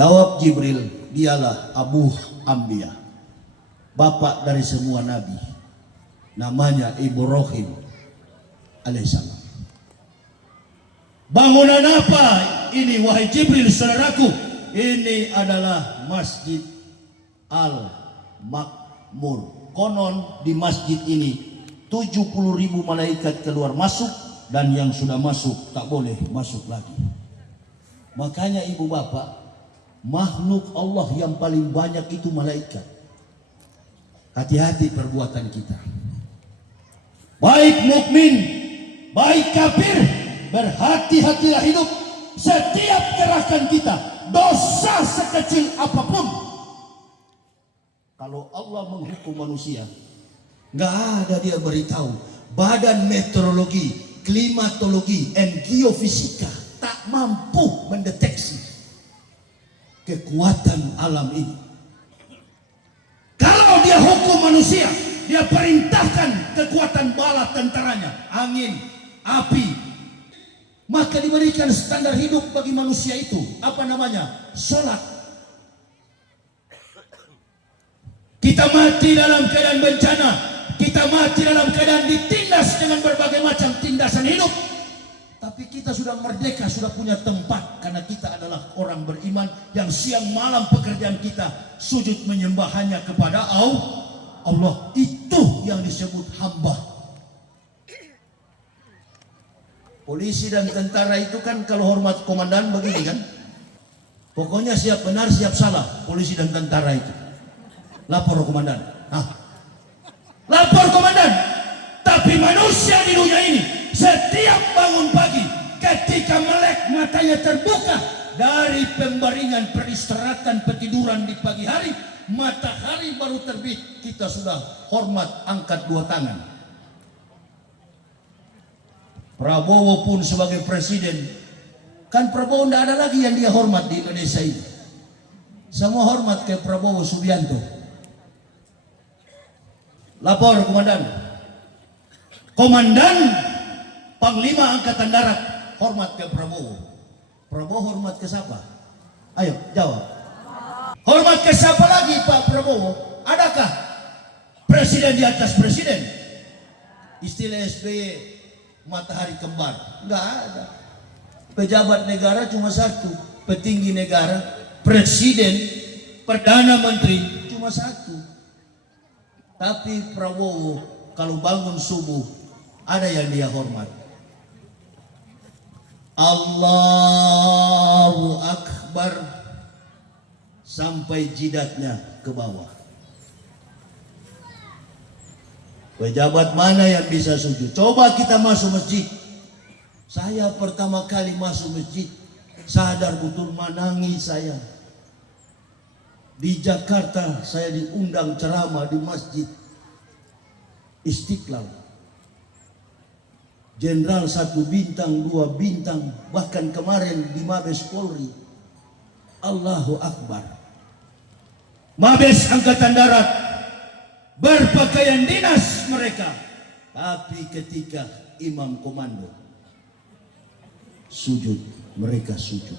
Jawab Jibril, dialah Abu Anbiya, bapak dari semua nabi, namanya Ibrahim alaihissalam. Bangunan apa ini wahai Jibril saudaraku? Ini adalah Masjid Al-Makmur. Konon di masjid ini 70.000 malaikat keluar masuk, dan yang sudah masuk tak boleh masuk lagi. Makanya ibu bapak, makhluk Allah yang paling banyak itu malaikat. Hati-hati perbuatan kita. Baik mukmin, baik kafir, berhati-hatilah hidup. Setiap gerakan kita, dosa sekecil apapun, kalau Allah menghukum manusia, nggak ada dia beritahu. Badan meteorologi, klimatologi, dan geofisika tak mampu mendeteksi kekuatan alam ini. Kalau dia hukum manusia, dia perintahkan kekuatan bala tentaranya, angin, api, maka diberikan standar hidup bagi manusia itu. Apa namanya? Sholat. Kita mati dalam keadaan bencana, kita mati dalam keadaan ditindas dengan berbagai macam tindasan hidup. Tapi kita sudah merdeka, sudah punya tempat, karena kita adalah orang beriman yang siang malam pekerjaan kita sujud menyembah hanya kepada Allah. Itu yang disebut hamba. Polisi dan tentara itu kan kalau hormat komandan begini kan, pokoknya siap benar siap salah. Polisi dan tentara itu lapor komandan, lapor komandan. Tapi manusia di dunia ini setiap bangun pagi, ketika melek matanya terbuka dari pembaringan peristirahatan petiduran di pagi hari, matahari baru terbit, kita sudah hormat angkat dua tangan. Prabowo pun sebagai presiden, kan Prabowo tidak ada lagi yang dia hormat di Indonesia ini. Semua hormat ke Prabowo Subianto. Lapor komandan. Komandan Panglima Angkatan Darat hormat ke Prabowo. Prabowo hormat ke siapa? Ayo jawab. Hormat ke siapa lagi Pak Prabowo? Adakah presiden di atas presiden? Istilah SBY matahari kembar, enggak ada. Pejabat negara cuma satu, petinggi negara, presiden, perdana menteri cuma satu. Tapi Prabowo kalau bangun subuh ada yang dia hormat. Allahu Akbar sampai jidatnya ke bawah. Pejabat mana yang bisa sujud? Coba kita masuk masjid. Saya pertama kali masuk masjid, sadar betul menangis saya. Di Jakarta saya diundang ceramah di masjid Istiqlal. Jenderal 1 bintang, 2 bintang, bahkan kemarin di Mabes Polri. Allahu Akbar. Mabes Angkatan Darat berpakaian dinas mereka, tapi ketika imam komando sujud, mereka sujud.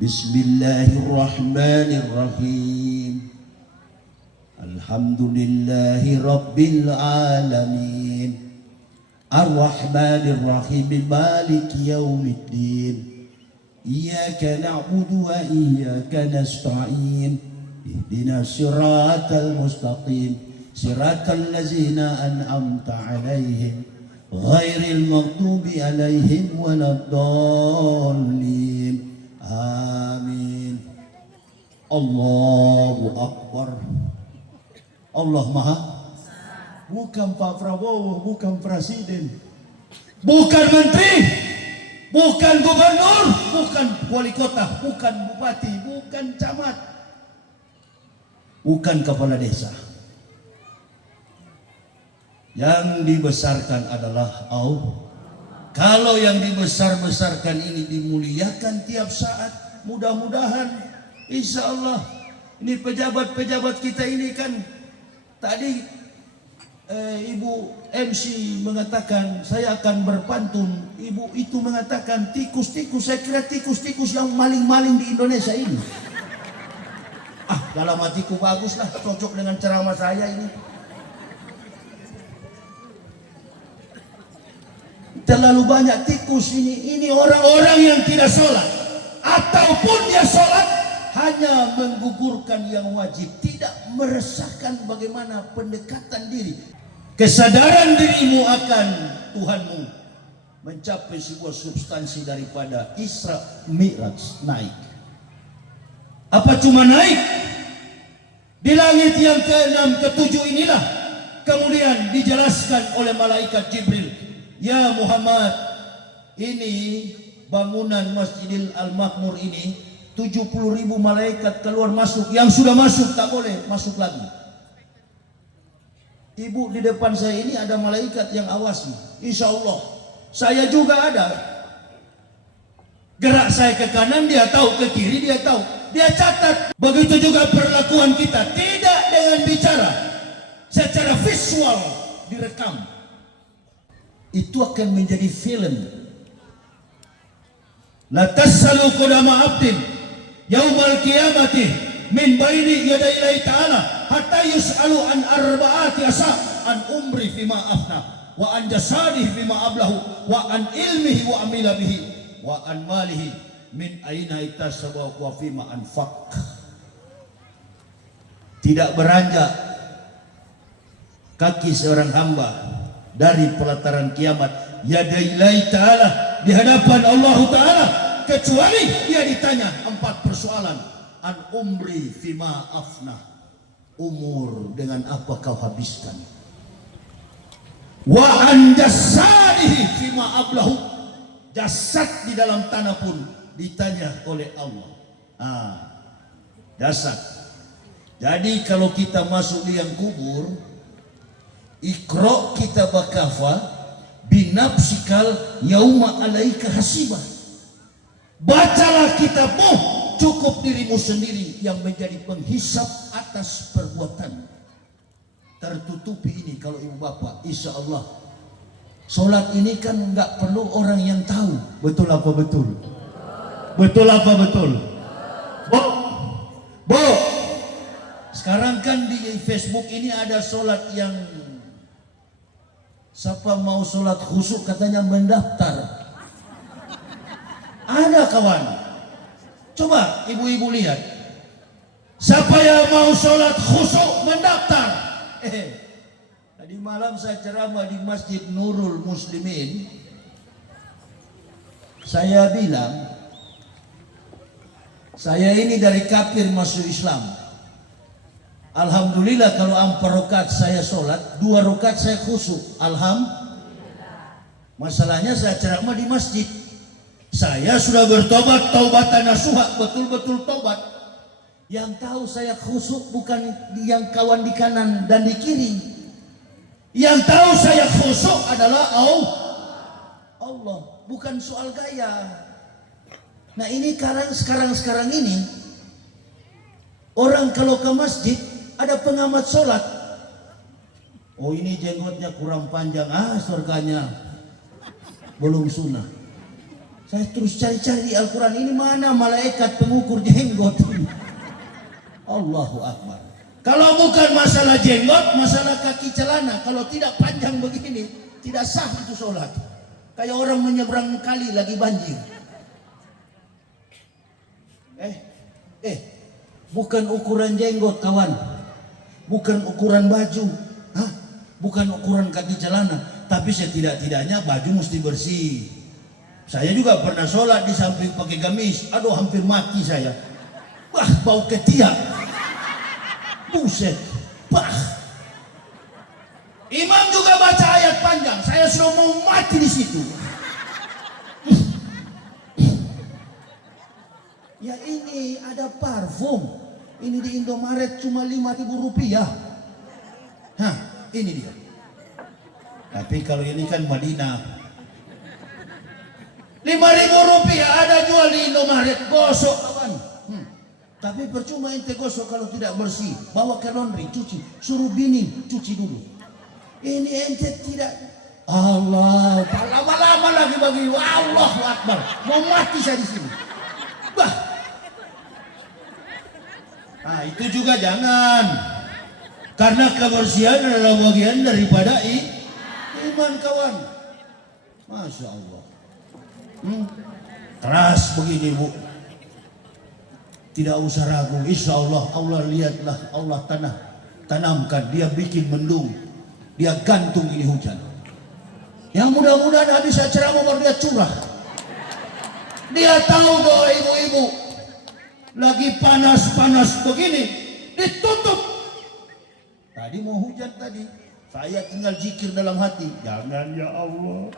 Bismillahirrahmanirrahim. Alhamdulillahi rabbil alamin. Ar-Rahmanir-Rahim. Maliki yaumiddin. Iyyaka na'budu wa iyyaka nasta'in. اهدنا الصراط المستقيم صراط الذين أنعمت عليهم غير المغضوب عليهم ولا الضالين آمين. Allahu Akbar. Allah Maha. Bukan Pak Prabowo, bukan presiden, bukan menteri, bukan gubernur, bukan wali kota, bukan bupati, bukan camat, bukan kepala desa. Yang dibesarkan adalah Allah. Kalau yang dibesar-besarkan ini dimuliakan tiap saat, mudah-mudahan insya Allah ini pejabat-pejabat kita ini kan tadi Ibu MC mengatakan saya akan berpantun. Ibu itu mengatakan tikus-tikus. Saya kira tikus-tikus yang maling-maling di Indonesia ini. Dalam hatiku bagus lah, cocok dengan ceramah saya ini. Terlalu banyak tikus ini. Ini orang-orang yang tidak sholat, ataupun dia sholat hanya menggugurkan yang wajib, tidak meresahkan bagaimana pendekatan diri. Kesadaran dirimu akan Tuhanmu mencapai sebuah substansi daripada Isra Mi'raj, naik. Apa cuma naik di langit yang ke-6, ke-7 inilah kemudian dijelaskan oleh malaikat Jibril, ya Muhammad, ini bangunan Masjidil Al-Makmur ini 70.000 malaikat keluar masuk. Yang sudah masuk tak boleh masuk lagi. Ibu, di depan saya ini ada malaikat yang awasi. Insya Allah saya juga ada. Gerak saya ke kanan dia tahu, ke kiri dia tahu, dia catat. Begitu juga perlakuan kita, tidak dengan bicara, secara visual direkam. Itu akan menjadi film. La tassalu qadama abdin yaumal qiyamati min baini yaday Allahi ta'ala hatta yus'alu an arba'ati asa, an umri fima afna, wa an jasadihi fima ablahu, wa an ilmihi wa amila bihi, wa an malihi min aina iktasaba wa fima anfaq. Tidak beranjak kaki seorang hamba dari pelataran kiamat yaday Allahi ta'ala, di hadapan Allah Ta'ala, kecuali dia ditanya 4 persoalan. An umri fima afna, umur dengan apa kau habiskan. Wa an jasadihi fima ablahu, jasad di dalam tanah pun ditanya oleh Allah. Jasad. Jadi kalau kita masuk di yang kubur, Iqra kitabaka kafa binafsikal yauma alaika hasibah. Bacalah kitabmu, cukup dirimu sendiri yang menjadi penghisap atas perbuatan. Tertutupi ini kalau ibu bapak, insya Allah solat ini kan nggak perlu orang yang tahu. Betul apa betul? Betul apa betul? Bo, sekarang kan di Facebook ini ada solat yang siapa mau solat khusyuk katanya mendaftar. Ada kawan, coba ibu-ibu lihat, siapa yang mau sholat khusyuk mendaftar. Tadi malam saya ceramah di Masjid Nurul Muslimin. Saya bilang, saya ini dari kafir masuk Islam. Alhamdulillah kalau 4 rakaat saya sholat, 2 rakaat saya khusyuk. Alhamdulillah. Masalahnya saya ceramah di masjid. Saya sudah bertobat, taubatan nasuha, betul-betul tobat. Yang tahu saya khusyuk bukan yang kawan di kanan dan di kiri. Yang tahu saya khusyuk adalah Allah, bukan soal gaya. Nah ini sekarang ini orang kalau ke masjid ada pengamat sholat. Oh ini jenggotnya kurang panjang, surganya belum sunnah. Saya terus cari-cari di Al-Quran, ini mana malaikat pengukur jenggot ini? Allahu Akbar. Kalau bukan masalah jenggot, masalah kaki celana, kalau tidak panjang begini, tidak sah itu sholat. Kayak orang menyeberang kali lagi banjir. Bukan ukuran jenggot kawan, bukan ukuran baju, bukan ukuran kaki celana, tapi setidak-tidaknya baju mesti bersih. Saya juga pernah sholat di samping pakai gamis, aduh hampir mati saya. Wah bau ketiak, buset, Imam juga baca ayat panjang, saya sudah mau mati di situ. Ya ini ada parfum, ini di Indomaret cuma 5.000 rupiah. Ini dia. Tapi kalau ini kan Madinah, 5.000 rupiah ada jual di Indomaret, gosok kawan. Tapi percuma ente gosok kalau tidak bersih. Bawa ke laundry, cuci, suruh bini cuci dulu. Ini ente tidak. Allah, lama-lama lagi bagi Allahu Akbar. Mau mati saya di sini. Bah. Nah, itu juga jangan. Karena kebersihan adalah bagian daripada iman kawan. Masya Allah. Keras begini Bu. Tidak usah ragu. Insya Allah, Allah lihatlah, Allah tanamkan. Dia bikin mendung. Dia gantung ini hujan. Yang mudah-mudahan habis saya ceramah baru dia curah. Dia tahu doa ibu-ibu lagi panas-panas begini ditutup. Tadi mau hujan tadi, saya tinggal zikir dalam hati. Jangan ya Allah.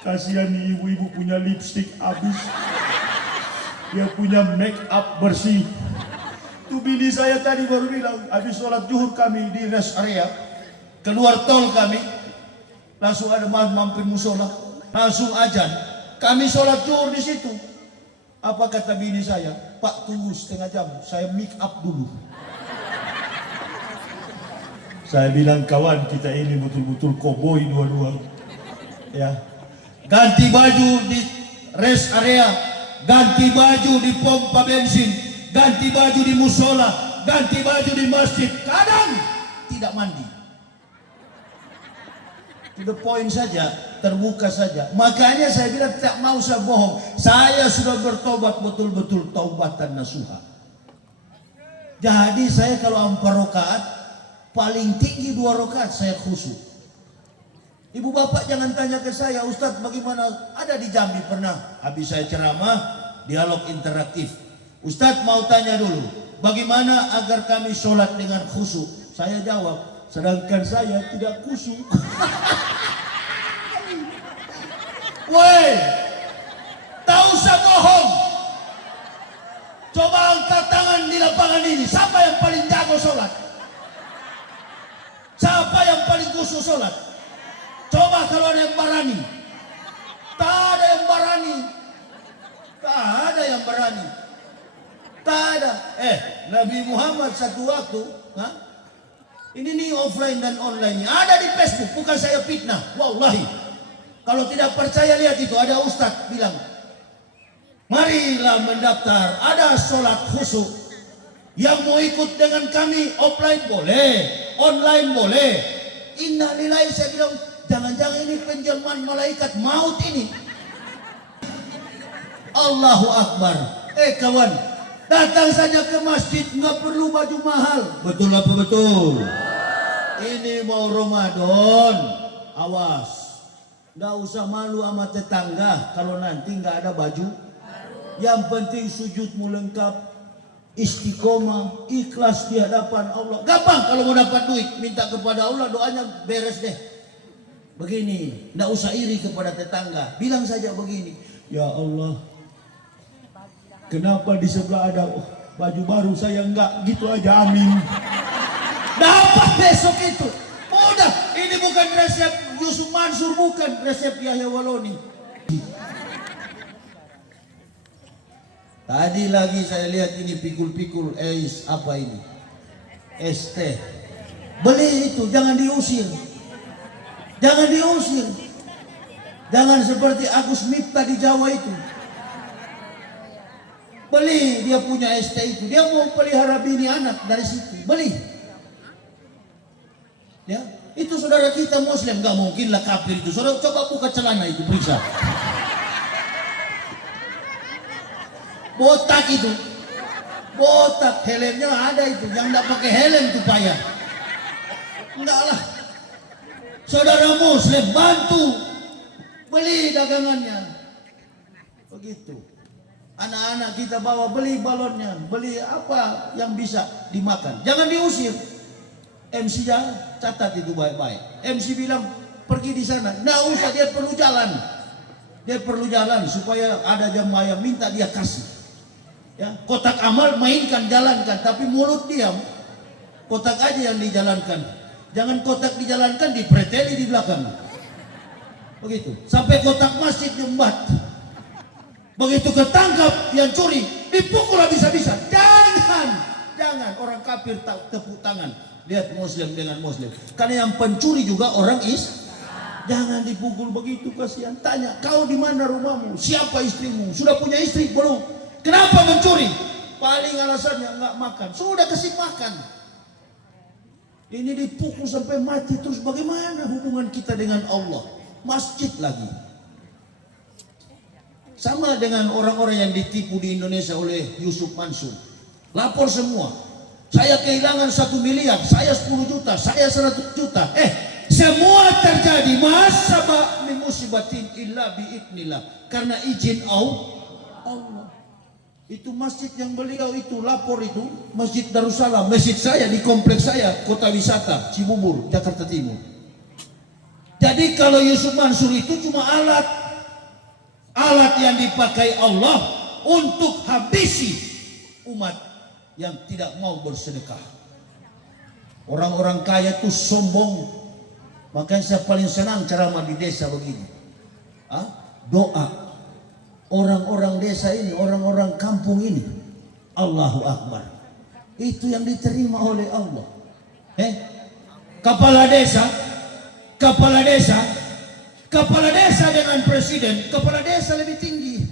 Kasihan nih ibu-ibu punya lipstik habis. Dia punya make up bersih. Tuh bini saya tadi baru bilang habis sholat zuhur kami di rest area keluar tol kami. Langsung ada mampir musola, langsung ajan. Kami sholat zuhur di situ. Apa kata bini saya? Pak tunggu setengah jam, saya make up dulu. Saya bilang kawan kita ini betul-betul koboi dua-dua. Ya, ganti baju di rest area, ganti baju di pompa bensin, ganti baju di musola, ganti baju di masjid. Kadang tidak mandi. To the point saja, terbuka saja. Makanya saya bilang tidak mau saya bohong. Saya sudah bertobat betul-betul taubatan nasuha. Jadi saya kalau 4 rakaat, paling tinggi 2 rakaat saya khusyuk. Ibu bapak jangan tanya ke saya, Ustadz bagaimana? Ada di Jambi pernah, habis saya ceramah, dialog interaktif. Ustadz mau tanya dulu, bagaimana agar kami sholat dengan khusyuk? Saya jawab, sedangkan saya tidak khusyuk. Woi, tak usah bohong. Coba angkat tangan di lapangan ini. Siapa yang paling jago sholat? Siapa yang paling khusyuk sholat? Coba kalau ada yang berani. Tak ada yang berani. Tak ada yang berani. Tak ada. Nabi Muhammad satu waktu, ini nih offline dan online ada di Facebook, bukan saya fitnah. Wallahi. Kalau tidak percaya lihat itu, ada ustadz bilang, marilah mendaftar, ada sholat khusyuk. Yang mau ikut dengan kami offline boleh, online boleh. Innalillahi, saya bilang, jangan-jangan ini penjelmaan malaikat maut ini. Allahu Akbar. Kawan, datang saja ke masjid, nggak perlu baju mahal. Betul apa betul? Ini mau Ramadan, awas. Nggak usah malu sama tetangga kalau nanti nggak ada baju. Yang penting sujudmu lengkap, istiqomah, ikhlas di hadapan Allah. Gampang kalau mau dapat duit, minta kepada Allah, doanya beres deh. Begini, nggak usah iri kepada tetangga. Bilang saja begini, ya Allah, kenapa di sebelah ada baju baru, saya enggak, gitu aja, amin. Dapat besok itu. Mudah. Ini bukan resep Yusuf Mansur, bukan resep Yahya Waloni. Tadi lagi saya lihat ini pikul-pikul apa ini? ST. Beli itu, jangan diusir. Jangan diusir. Jangan seperti Agus Miftah di Jawa itu. Beli, dia punya ST itu. Dia mau pelihara bini anak dari situ. Beli. Ya, itu saudara kita Muslim, nggak mungkin lah kafir itu. Saudara coba buka celana itu, periksa. Botak itu, botak, helmnya ada itu. Yang nggak pakai helm itu payah. Enggak lah. Saudara Muslim bantu, beli dagangannya. Begitu. Anak-anak kita bawa, beli balonnya, beli apa yang bisa dimakan. Jangan diusir. MC catat itu baik-baik. MC bilang pergi di sana, nggak usah, dia perlu jalan. Dia perlu jalan supaya ada jamaah yang minta dia kasih. Ya, kotak amal mainkan, jalankan, tapi mulut diam. Kotak aja yang dijalankan. Jangan kotak dijalankan, dipreteli di belakang. Begitu. Sampai kotak masjid diembat. Begitu ketangkap yang curi, dipukul habis-habisan. Jangan orang kafir tepuk tangan. Lihat Muslim dengan Muslim. Karena yang pencuri juga orang Jangan dipukul begitu, kasihan. Tanya, kau di mana rumahmu? Siapa istrimu? Sudah punya istri belum? Kenapa mencuri? Paling alasannya nggak makan. Sudah kasih makan. Ini dipukul sampai mati. Terus bagaimana hubungan kita dengan Allah? Masjid lagi. Sama dengan orang-orang yang ditipu di Indonesia oleh Yusuf Mansur. Lapor semua. Saya kehilangan 1 miliar, saya 10 juta, saya 100 juta. Semua terjadi masa min musibatin illa biidnillah, karena izin Allah. Itu masjid yang beliau itu lapor itu, Masjid Darussalam, masjid saya di kompleks saya, kota wisata Cibubur, Jakarta Timur. Jadi kalau Yusuf Mansur itu cuma alat yang dipakai Allah untuk habisi umat yang tidak mau bersedekah. Orang-orang kaya itu sombong. Makanya saya paling senang ceramah di desa begini. Doa. Orang-orang desa ini, orang-orang kampung ini, Allahu Akbar. Itu yang diterima oleh Allah. Kepala desa dengan presiden, kepala desa lebih tinggi.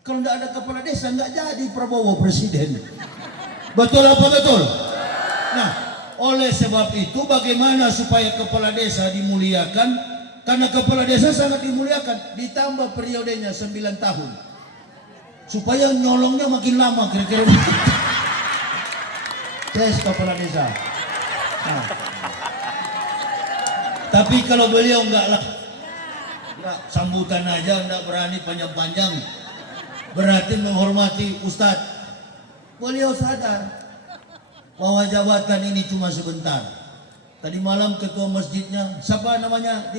Kalau tidak ada kepala desa, nggak jadi Prabowo presiden. Betul apa betul? Nah, oleh sebab itu bagaimana supaya kepala desa dimuliakan? Karena kepala desa sangat dimuliakan. Ditambah periodenya 9 tahun. Supaya nyolongnya makin lama kira-kira. Tes kepala desa. Nah. Tapi kalau beliau enggak sambutan aja, enggak berani panjang-panjang. Berarti menghormati Ustadz. Beliau sadar bahwa jabatan ini cuma sebentar. Tadi malam ketua masjidnya, siapa namanya?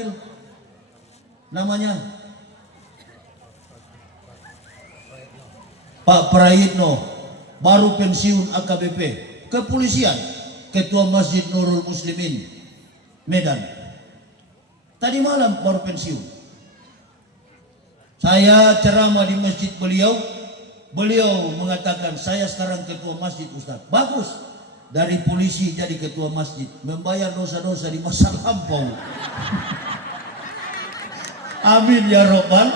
Namanya Pak Prayitno, baru pensiun AKBP kepolisian, ketua Masjid Nurul Muslimin Medan. Tadi malam baru pensiun. Saya ceramah di masjid beliau mengatakan, saya sekarang ketua masjid Ustaz. Bagus, dari polisi jadi ketua masjid, membayar dosa-dosa di masa lampau. Amin ya Rabbal